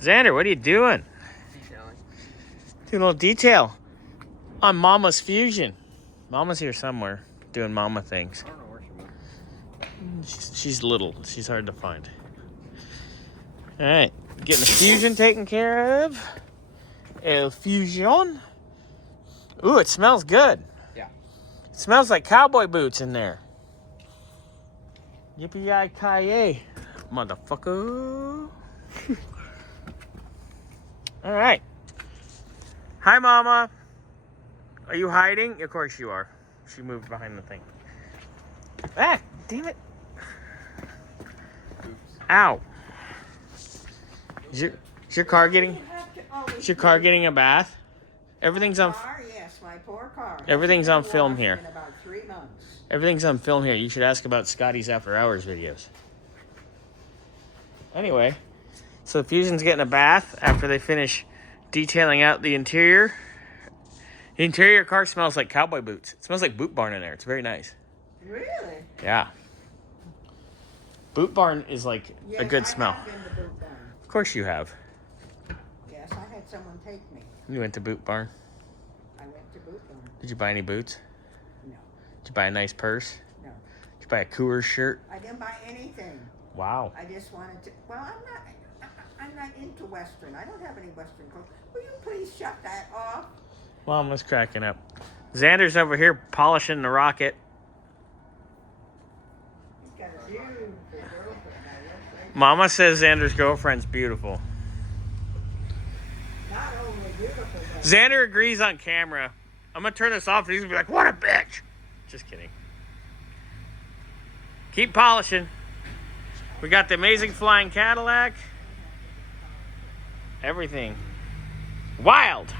Xander, what are you doing? Detailing. Doing a little detail on Mama's Fusion. Mama's here somewhere doing Mama things. I don't know where she went. She's little. She's hard to find. All right, getting the Fusion taken care of. El Fusion. Ooh, it smells good. Yeah. It smells like cowboy boots in there. Yippee-yi-ki-yay, motherfucker. All right. Hi, Mama. Are you hiding? Of course you are. She moved behind the thing. Ah, damn it. Oops. Ow. Is your car getting a bath? Everything's on. Yes, my poor car. Everything's on film here. In about 3 months. Everything's on film here. You should ask about Scottie's After Hours videos. Anyway, so Fusion's getting a bath after they finish detailing out the interior. The interior car smells like cowboy boots. It smells like Boot Barn in there. It's very nice. Really? Yeah. Boot Barn is like a good smell. Have been to Boot Barn. Of course you have. Yes, I had someone take me. You went to Boot Barn. I went to Boot Barn. Did you buy any boots? No. Did you buy a nice purse? No. Did you buy a Coors shirt? I didn't buy anything. Wow. I just wanted to. Well, I'm not into Western. I don't have any Western clothes. Will you please shut that off? Mom was cracking up. Xander's over here polishing the rocket. He's got a beautiful girlfriend. Mama says Xander's girlfriend's beautiful. Not only beautiful, but Xander agrees on camera. I'm going to turn this off and he's going to be like, what a bitch. Just kidding. Keep polishing. We got the amazing flying Cadillac. Everything. Wild.